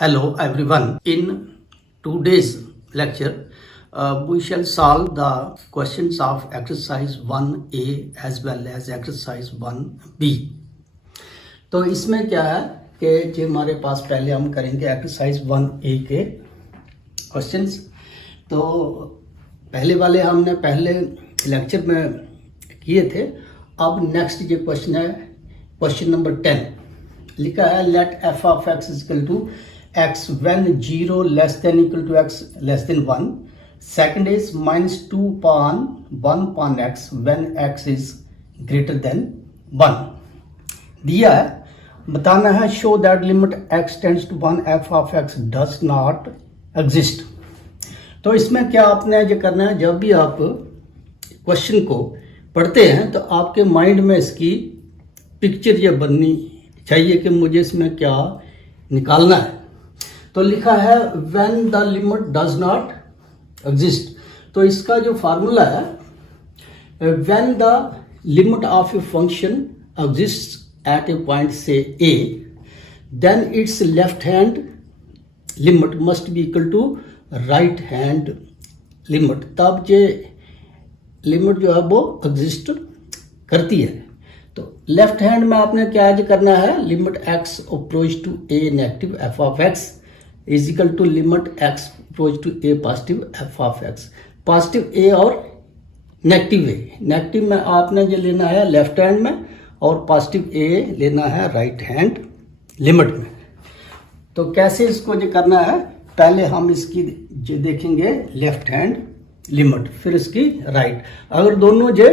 Hello everyone. In today's lecture, we shall solve the questions of exercise 1A as well as exercise 1B. तो इसमें क्या है कि जो हमारे पास पहले हम करेंगे एक्सरसाइज 1A के क्वेश्चंस। तो पहले वाले हमने पहले लेक्चर में किए थे। अब नेक्स्ट जो क्वेश्चन है क्वेश्चन नंबर 10 लिखा है let f of x equal to x when 0 less than equal to x less than 1. Second is minus 2 upon 1 upon x when x is greater than 1. दिया है बताना है show that limit x tends to 1 f of x does not exist. तो इसमें क्या आपने जो करना है, जब भी आप क्वेश्चन को पढ़ते हैं तो आपके माइंड में इसकी पिक्चर ये बननी चाहिए कि मुझे इसमें क्या निकालना है। तो लिखा है when the limit does not exist। तो इसका जो फार्मूला है when the limit of a function exists at a point say A, then its left hand limit must be equal to right hand limit। तब ये limit जो है वो exist करती है। तो लेफ्ट हैंड में आपने क्या करना है, limit x approach to a negative f of x is equal to limit x approach to a positive f of x. Positive a और नेगेटिव ए, नेगेटिव में आपने जो लेना है लेफ्ट हैंड में और पॉजिटिव ए लेना है राइट हैंड लिमिट में। तो कैसे इसको जो करना है, पहले हम इसकी जो देखेंगे लेफ्ट हैंड लिमिट, फिर इसकी राइट। अगर दोनों जो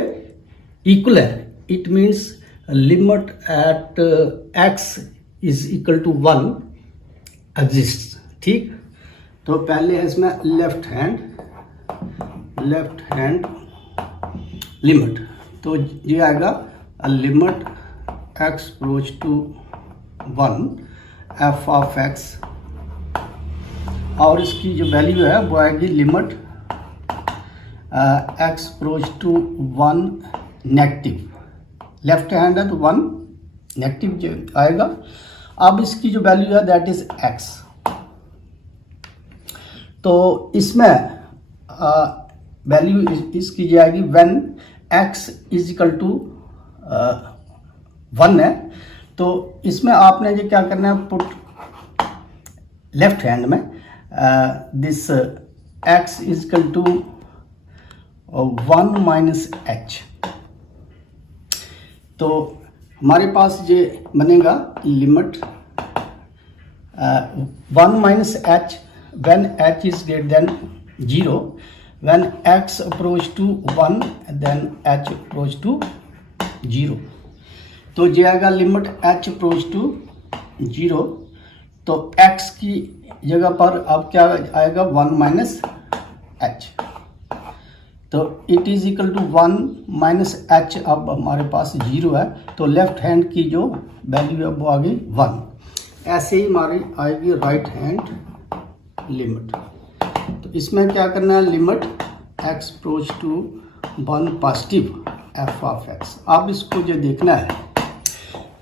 इक्वल है it means limit at x is equal to 1 exist. ठीक, तो पहले है इसमें लेफ्ट हैंड लिमिट। तो ये आएगा limit x approach to 1 f of x, और इसकी जो वैल्यू है वो आएगी limit x approach to 1 negative. Left hand है तो 1 नेगेटिव जो आएगा। अब इसकी जो वैल्यू है दैट इज एक्स। तो इसमें वैल्यू इसकी जाएगी when x is equal to 1 है। तो इसमें आपने जो क्या करना है, पुट लेफ्ट हैंड में this x is equal to 1 minus H. तो हमारे पास ये बनेगा limit 1 minus H when h is greater than 0, when x approach to 1 then h approach to 0। तो ये आएगा लिमिट h approach to 0। तो x की जगह पर अब क्या आएगा 1 माइनस एच। तो it is equal to 1 minus H. अब हमारे पास 0 है तो लेफ्ट हैंड की जो वैल्यू है वो आ गई 1। ऐसे ही हमारी आएगी राइट हैंड लिमिट। तो इसमें क्या करना है, limit x approach to 1 positive f of x. अब इसको जो देखना है,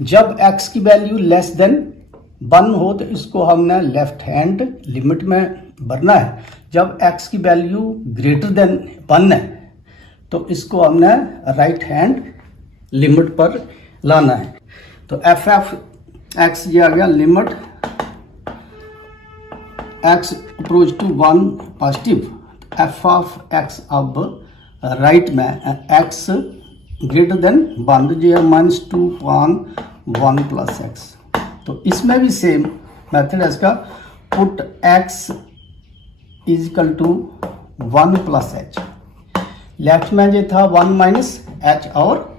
जब x की वैल्यू लेस देन 1 हो तो इसको हमने लेफ्ट हैंड लिमिट में भरना है। जब x की वैल्यू ग्रेटर देन 1 है तो इसको हमने राइट हैंड लिमिट पर लाना है। तो एफ ऑफ एक्स ये आ गया limit x approach to 1 positive f of x. अब राइट में x ग्रेटर देन 1 जो है -2 upon 1 प्लस एक्स। तो इसमें भी सेम मेथड है इसका, put x is equal to 1 plus H. Left में जो था 1 माइनस एच और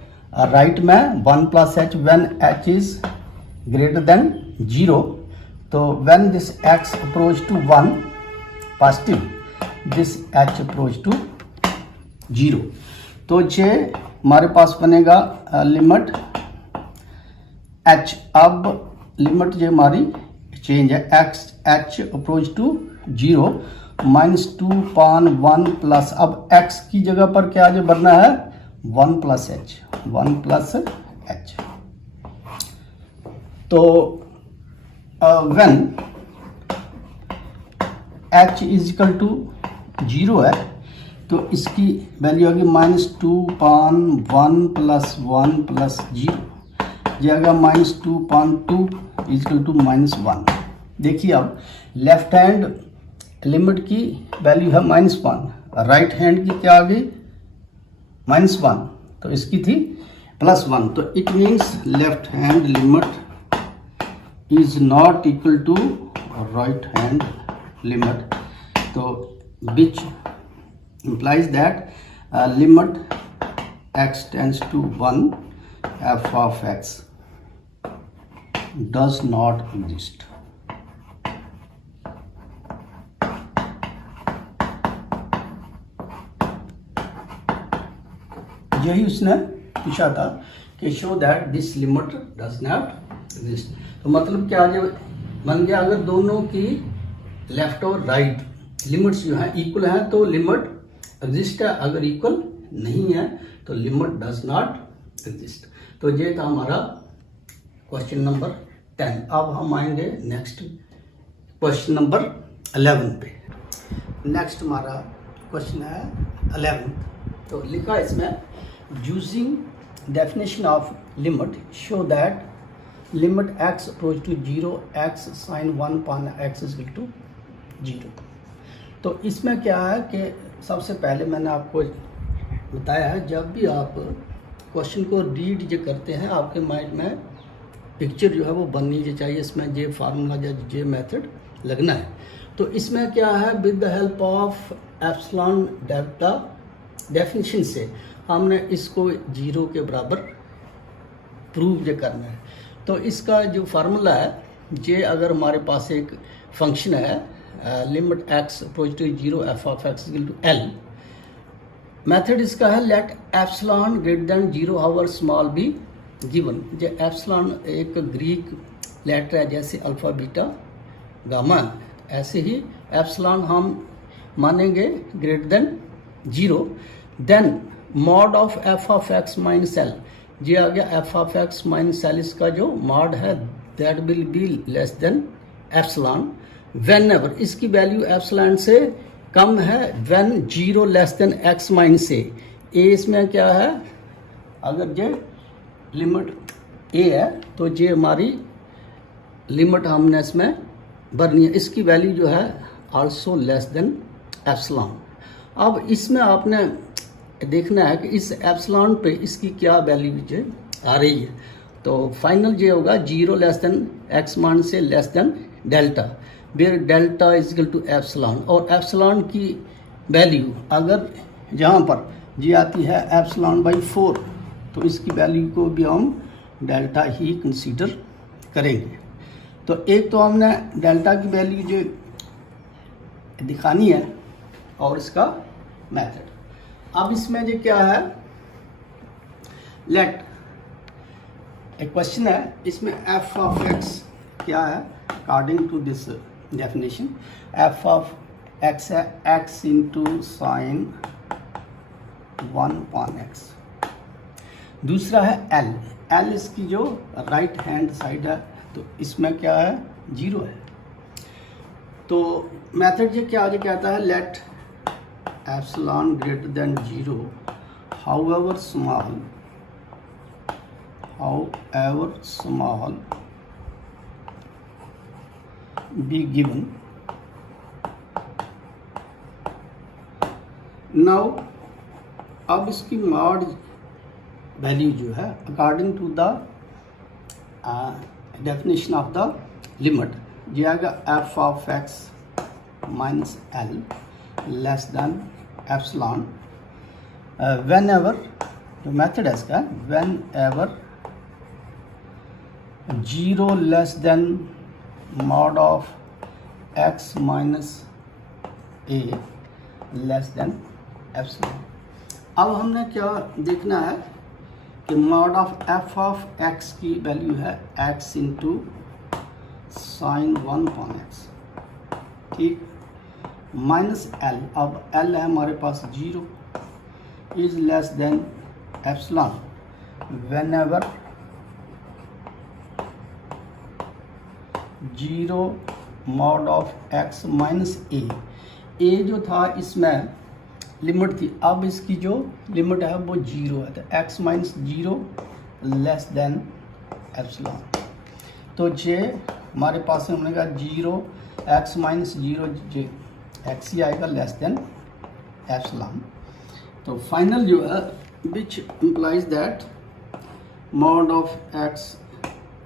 राइट में 1 plus H when h is greater than 0। तो when this x approach to 1 positive, this h approach to 0। तो ये हमारे पास बनेगा लिमिट h। अब लिमिट जो हमारी चेंज है x h approach to 0 -2 upon 1 plus, अब x की जगह पर क्या जो बनना है 1 प्लस एच। तो when h is equal to 0 है तो इसकी वैल्यू आएगी -2/1 प्लस 1 प्लस 0 जाएगा -2/2 इज इक्वल टू -1। देखिए अब लेफ्ट हैंड लिमिट की वैल्यू है -1, राइट हैंड की क्या आ गई -1, तो इसकी थी +1, तो it means left hand limit is not equal to right hand limit, तो which implies that limit x tends to 1 f of x does not exist। यही उसने पूछा था कि show that this limit does not exist. तो मतलब क्या जो बन गया, अगर दोनों की लेफ्ट और राइट लिमिट्स जो है इक्वल है तो लिमिट एग्जिस्ट है, अगर इक्वल नहीं है तो लिमिट डज नॉट एग्जिस्ट। तो ये था हमारा क्वेश्चन नंबर 10। अब हम आएंगे नेक्स्ट क्वेश्चन नंबर 11 पे। नेक्स्ट हमारा क्वेश्चन है 11। तो लिखा इसमें using definition of limit show that limit x approach to 0 x sin 1/x is equal to 0। तो इसमें क्या है कि सबसे पहले मैंने आपको बताया है, जब भी आप क्वेश्चन को रीड जो करते हैं आपके माइंड में पिक्चर जो है वो बननी जो चाहिए, इसमें ये फार्मूला या ये मेथड लगना है। तो इसमें क्या है, with the help of epsilon delta definition से हमने इसको 0 के बराबर प्रूव जो करना है। तो इसका जो फार्मूला है, ये अगर हमारे पास एक फंक्शन है limit x approach to 0 f of x equal to l, method इसका है let epsilon greater than 0 however small be given. जो एप्सिलॉन एक ग्रीक लेटर है, जैसे अल्फा बीटा गामा, ऐसे ही एप्सिलॉन हम मानेंगे greater than 0, then mod of f of x minus l, ये आ गया f of x minus l, इसका जो मॉड है that will be less than epsilon whenever, इसकी वैल्यू एप्सिलॉन से कम है when 0 less than x minus a. इसमें क्या है, अगर ये लिमिट a है तो ये हमारी लिमिट हमने इसमें भरनी है, इसकी वैल्यू जो है आल्सो लेस देन एप्सिलॉन। अब इसमें आपने देखना है कि इस एप्सिलॉन पे इसकी क्या वैल्यू आ रही है। तो फाइनल ये होगा 0 लेस देन x मान से less than delta, where delta is equal to epsilon, और एप्सिलॉन की वैल्यू अगर जहाँ पर जी आती है एप्सिलॉन बाई 4, तो इसकी वैल्यू को भी हम डेल्टा ही कंसीडर करेंगे। तो एक तो हमने डेल्टा की वैल्यू जो दिखानी है और इसका मेथड। अब इसमें जो क्या है, लेट एक क्वेश्चन है, इसमें f ऑफ x क्या है, according to this definition f of x है x इंटू साइन 1/x। दूसरा है l इसकी जो राइट हैंड साइड है, तो इसमें क्या है 0 है। तो मेथड ये क्या जो कहता है, let epsilon greater than 0 however small be given। Now अब इसकी मॉड वैल्यू जो है according to the definition of the limit, ये आएगा f of x minus l less than epsilon whenever, जो मेथड है इसका whenever 0 less than mod of x minus a less than epsilon. अब हमने क्या देखना है कि mod of f of x की वैल्यू है x इंटू साइन 1/x, ठीक, माइनस l। अब l है हमारे पास 0 is less than epsilon whenever 0 mod of x minus a जो था इसमें लिमिट थी, अब इसकी जो लिमिट है वो 0 है, तो x minus 0 less than epsilon. तो जे हमारे पास हमने कहा 0 एक्स माइनस 0 जे एक्स ही आएगा लेस देन एप्सिलॉन। तो फाइनल जो है which implies that mod of x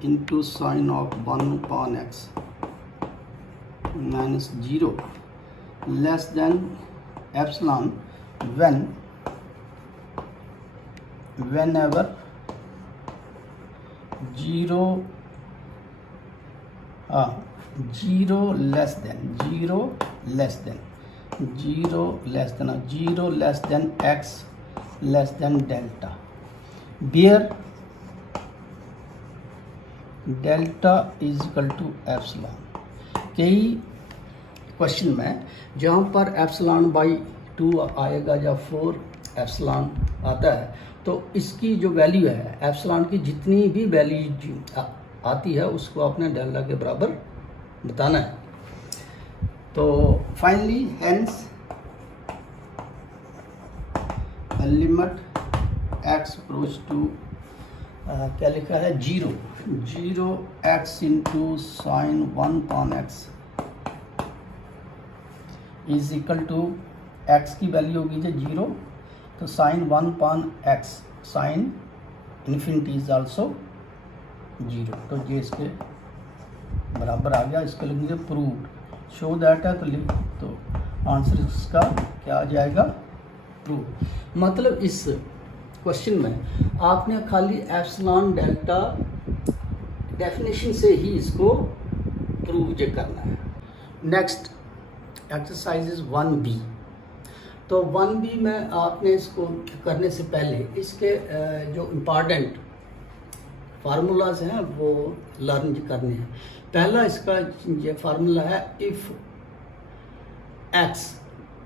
into sign of 1 upon x minus 0 less than epsilon whenever 0 less than x less than delta, where delta is equal to epsilon. कई question में जहाँ पर epsilon by 2 आएगा या 4 epsilon आता है, तो इसकी जो वैल्यू है एप्सिलॉन की जितनी भी वैल्यू आती है उसको आपने डेल्टा के बराबर बताना है। तो finally hence limit x approach to क्या लिखा है 0 x into sine 1 upon x is equal to x की वैल्यू होगी जो 0, तो sine 1 upon x sine infinity is also 0, तो ये इसके बराबर आ गया। इसके लिखेंगे प्रूव्ड, शो दैट है तो आंसर इसका क्या आ जाएगा प्रूव। मतलब इस क्वेश्चन में आपने खाली एप्सिलॉन डेल्टा डेफिनेशन से ही इसको प्रूव करना है। Next exercise is 1B। तो 1B में आपने इसको करने से पहले इसके जो इम्पॉर्टेंट फार्मूलाज हैं वो लर्न करने हैं। पहला इसका ये फार्मूला है इफ़ एक्स,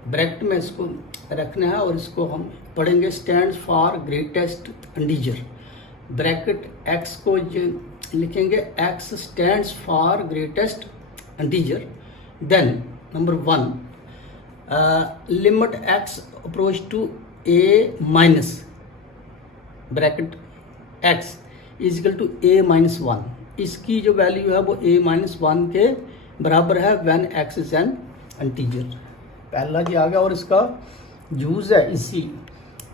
ब्रैकेट में इसको रखना है और इसको हम पढ़ेंगे stands for greatest integer. Bracket x को लिखेंगे x stands for greatest integer. Then number 1 limit x approach to a minus bracket x is equal to a minus 1। इसकी जो वैल्यू है वो ए माइनस 1 के बराबर है when x is an integer. पहला जी आ गया और इसका यूज है इसी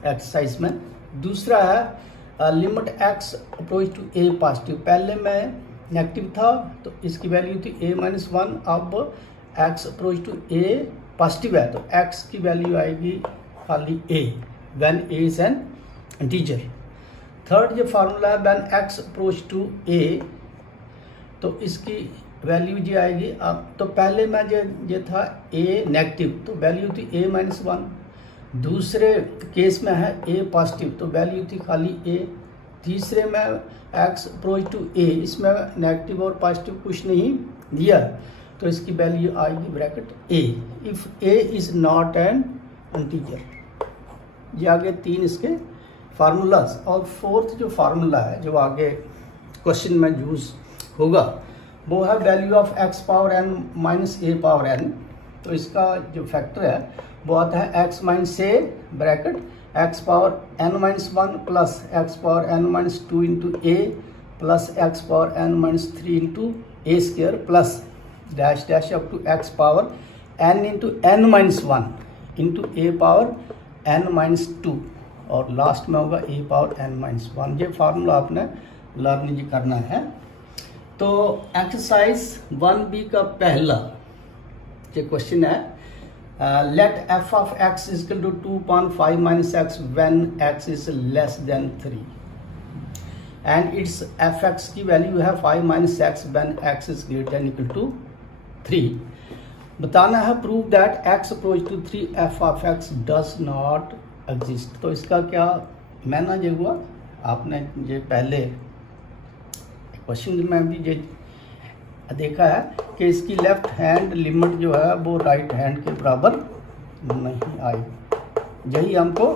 एक्सरसाइज में। दूसरा है limit x approach to a positive. पहले में नेगेटिव था तो इसकी वैल्यू थी ए माइनस 1, अब x approach to a positive है तो एक्स की वैल्यू आएगी खाली a when a is an integer. Third जो फार्मूला है when x approach to a, तो इसकी वैल्यू जी आएगी अब, तो पहले में ये था ए नेगेटिव तो वैल्यू थी ए माइनस 1। दूसरे केस में है ए पॉजिटिव तो वैल्यू थी खाली ए। तीसरे में एक्स अप्रोच टू ए, इसमें नेगेटिव और पॉजिटिव कुछ नहीं दिया तो इसकी वैल्यू आएगी bracket A if A is not an integer. ये आगे 3 इसके फार्मूलाज। और फोर्थ जो फार्मूला है जो आगे क्वेश्चन में यूज होगा वो है value of x power n minus a power n. तो इसका जो फैक्टर है वो आता है x minus a bracket x power n minus 1 plus x power n minus 2 into a plus x power n minus 3 into a square plus dash dash up to x power n into n minus 1 into a power n minus 2 और last में होगा ए power n minus 1। ये formula आपने learn करना है। तो exercise 1B का पहला जो क्वेश्चन है let f of x is equal to 2/5 minus x when x is less than 3 and it's f x की वैल्यू है 5 minus x when x is greater than equal to 3। बताना है prove that x approach to 3 f of x does not exist. तो इसका क्या मैंने ये हुआ, आपने ये पहले क्वेश्चन में भी ये देखा है कि इसकी लेफ्ट हैंड लिमिट जो है वो राइट हैंड के बराबर नहीं आई, यही हमको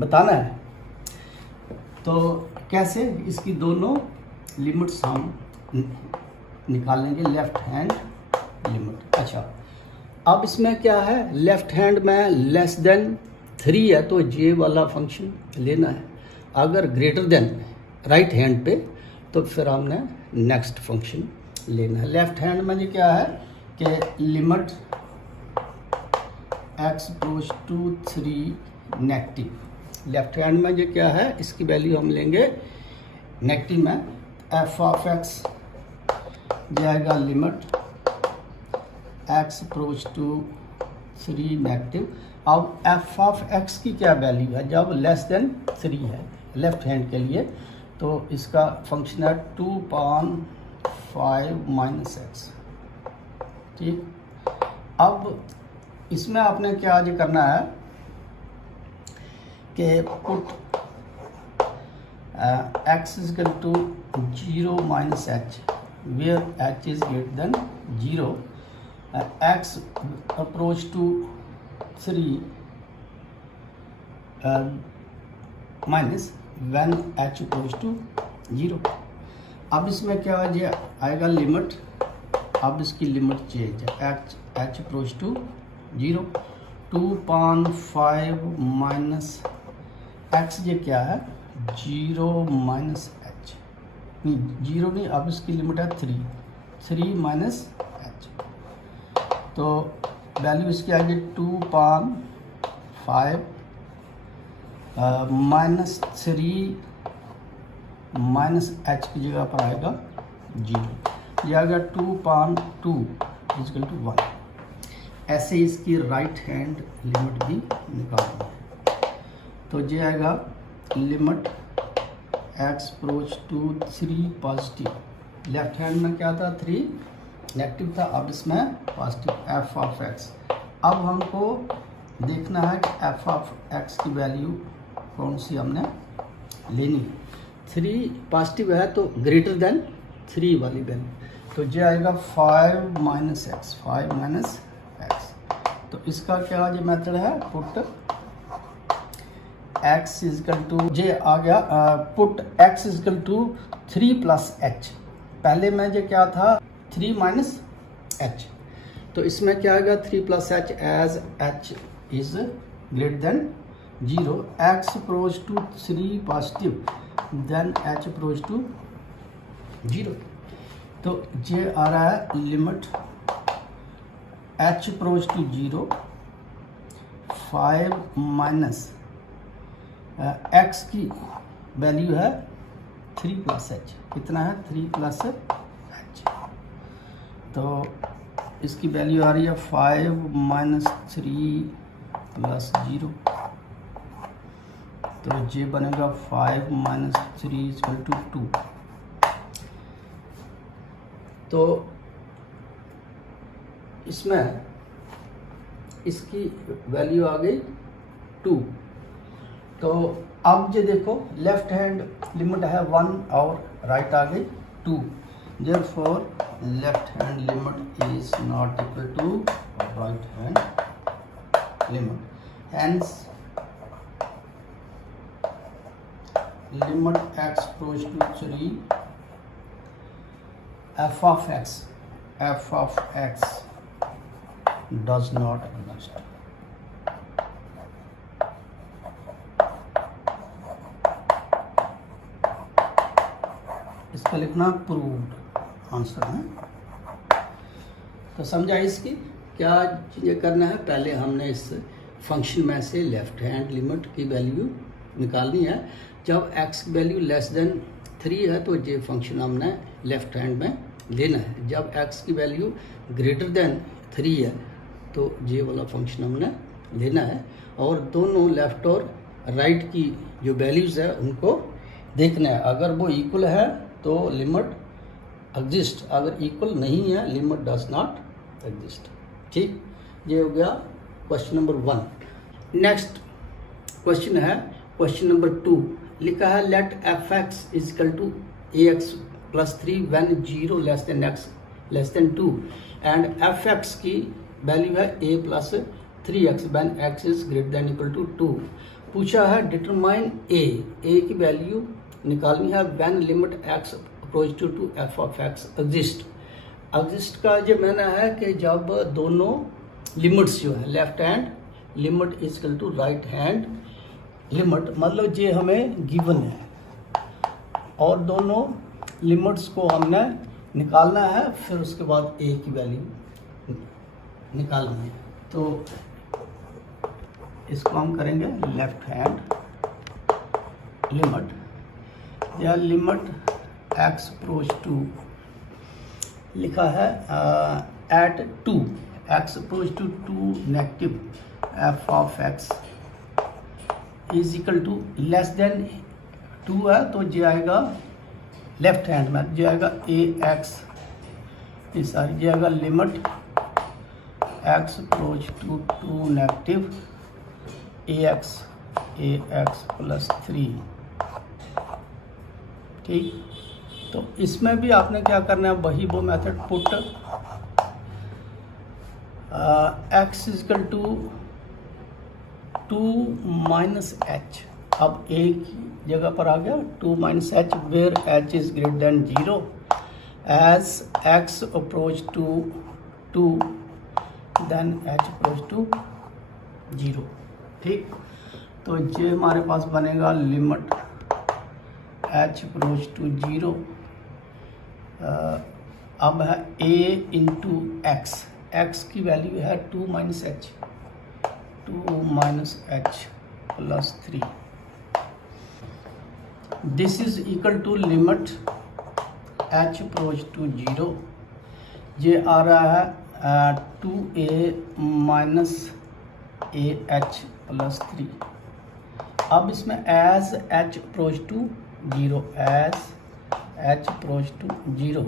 बताना है। तो कैसे इसकी दोनों लिमिट्स हम निकालेंगे, लेफ्ट हैंड अच्छा, अब इसमें क्या है, लेफ्ट हैंड में लेस देन 3 है तो जे वाला फंक्शन लेना है, अगर ग्रेटर देन राइट हैंड पे तो फिर हमने नेक्स्ट फंक्शन लेना है। लेफ्ट हैंड में ये क्या है कि limit x goes to 3 negative, left hand में ये क्या है, इसकी वैल्यू हम लेंगे नेगेटिव में, f ऑफ x जाएगा limit x approach to 3 negative. अब f ऑफ x की क्या वैल्यू है, जब लेस देन 3 है लेफ्ट हैंड के लिए, तो इसका फंक्शन है 2/5 माइनस x। ठीक, अब इसमें आपने क्या आज करना है कि put x is equal to 0 minus h where h is greater than 0, x approach to 3 minus when h approach to 0। अब इसमें क्या आएगा लिमिट, अब इसकी लिमिट चेंज है, h approach to 0, 2/5 minus x, ये क्या है 0 माइनस h, नहीं 0 नहीं, अब इसकी लिमिट है 3 माइनस h, तो वैल्यू इसकी आएगी 2/5 माइनस 3 माइनस h की जगह पर आएगा 0, यह आएगा 2/2 इक्वल टू 1। ऐसे इसकी राइट हैंड लिमिट भी निकालनी है, तो ये आएगा limit x approach to 3 positive, left hand में क्या था 3 नेगेटिव था, अब इसमें पॉजिटिव f ऑफ x। अब हमको देखना है कि f ऑफ x की वैल्यू कौन सी हमने लेनी है, 3 पॉजिटिव है तो ग्रेटर देन 3 वाली वैल्यू, तो ये आएगा 5 माइनस एक्स, 5 माइनस एक्स। तो इसका क्या ये मेथड है, पुट x इजकल टू, ये आ गया put x is equal to 3 plus h, पहले में ये क्या था 3 माइनस एच, तो इसमें क्या आएगा 3 plus h as h is greater than 0, x approach to 3 positive then h approach to 0, तो ये आ रहा है limit h approach to 0, 5 minus x की वैल्यू है 3 प्लस एच, कितना है 3 प्लस एच, तो इसकी वैल्यू आ रही है 5 माइनस 3 प्लस 0, तो ये बनेगा 5 माइनस 3 इक्वल टू 2। तो इसमें इसकी वैल्यू आ गई 2। तो अब ये देखो लेफ्ट हैंड लिमिट है 1 और राइट आ गई 2, therefore left hand limit is not equal to right hand limit, hence limit x goes to 3 f of x does not exist। इसका लिखना प्रूव्ड आंसर है। तो समझा इसकी क्या चीज़ें करना है, पहले हमने इस फंक्शन में से लेफ्ट हैंड लिमिट की वैल्यू निकालनी है, जब x की वैल्यू लेस देन 3 है तो ये फंक्शन हमने लेफ्ट हैंड में लेना है, जब x की वैल्यू ग्रेटर देन 3 है तो ये वाला फंक्शन हमने लेना है, और दोनों लेफ्ट और राइट की जो वैल्यूज़ है उनको देखना है, अगर वो इक्वल है तो लिमिट एग्जिस्ट, अगर इक्वल नहीं है लिमिट डज नॉट एग्जिस्ट। ठीक, ये हो गया क्वेश्चन नंबर 1। नेक्स्ट क्वेश्चन है क्वेश्चन नंबर 2, लिखा है let f x is equal to a x plus 3 when 0 less than x less than 2 and f x की वैल्यू है a plus 3x when x is greater than equal to 2। पूछा है determine a की value निकालनी है when limit x approach to f of x exist. Exist का जो मैंने है कि जब दोनों लिमिट्स जो है left hand limit is equal to right hand limit, मतलब जे हमें गिवन है और दोनों लिमिट्स को हमने निकालना है, फिर उसके बाद ए की वैल्यू निकालनी है। तो इसको हम करेंगे लेफ्ट हैंड लिमिट या लिमिट एक्स अप्रोच टू, लिखा है at 2 x approach to 2 negative f of x is equal to less than 2 है, तो जो आएगा लेफ्ट हैंड में जो आएगा ए एक्स, इस सारी जो आएगा limit x approach to 2 negative a x plus 3। ठीक, तो इसमें भी आपने क्या करना है, वही वो method put x is equal to 2 minus H, अब ए की जगह पर आ गया 2 minus h where h is greater than 0 as x approach to 2 then h approach to 0। ठीक, तो ये हमारे पास बनेगा लिमिट एच अप्रोच टू 0, अब है a इंटू एक्स, एक्स की वैल्यू है 2 minus h plus 3। This is equal to limit h approach to 0, ये आ रहा है 2a minus A H plus 3। अब इसमें as h approach to 0, as h approach to 0,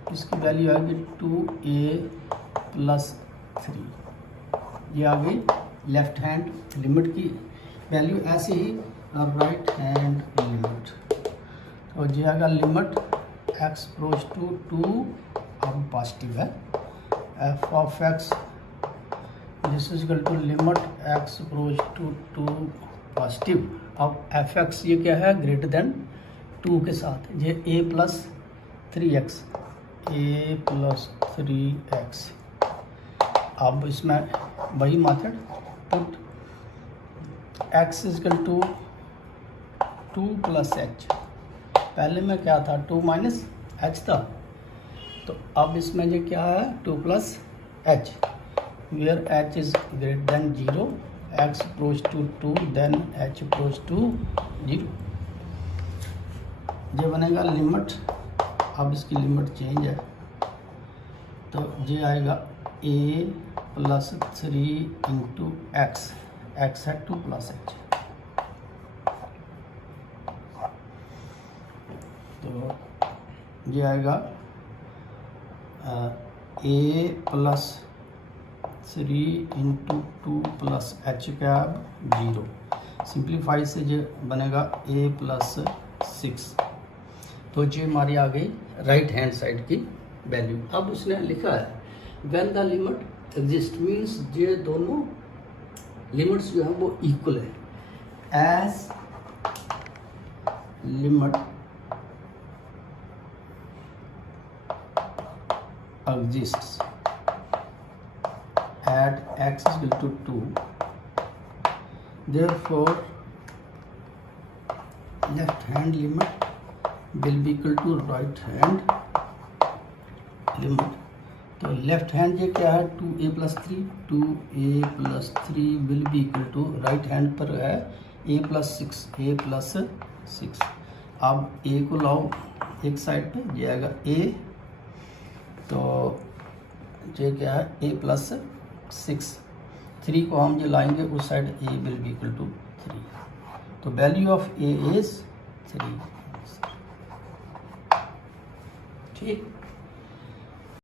तो इसकी वैल्यू आएगी 2a प्लस 3। ये आ गई लेफ्ट हैंड लिमिट की वैल्यू, ऐसे ही राइट हैंड लिमिट, तो ये आएगा लिमिट एक्स अप्रोच टू 2, अब पॉजिटिव है f of x this is equal to limit x approach to 2 positive. अब एफ एक्स ये क्या है, ग्रेटर देन 2 के साथ, ये a plus 3x, a plus 3x। अब इसमें वही method put x is equal to 2 plus h, पहले में क्या था 2 माइनस एच था, तो अब इसमें ये क्या है 2 plus h where h is greater than 0 x approach to 2 then h approach to 0। ये बनेगा लिमिट, अब इसकी लिमिट चेंज है, तो ये आएगा a plus 3 into x, x है 2 प्लस एच, तो ये आएगा a plus 3 into 2 plus H cab 0, simplify से ये बनेगा a प्लस 6। तो ये हमारी आ गई राइट हैंड साइड की वैल्यू। अब उसने लिखा है when the limit exist, means ये दोनों लिमिट्स जो है वो इक्वल है, as limit exists at x is equal to 2, therefore left hand limit will be equal to right hand limit। तो लेफ्ट हैंड ये क्या है 2a plus 3, 2a plus 3 will be equal to right hand पर है a plus 6। अब a को लाओ एक साइड पे, ये आएगा a, तो ये क्या है a प्लस 6, 3 को हम जो लाएंगे उस side a will be equal to 3, तो वैल्यू ऑफ a is 3। ठीक।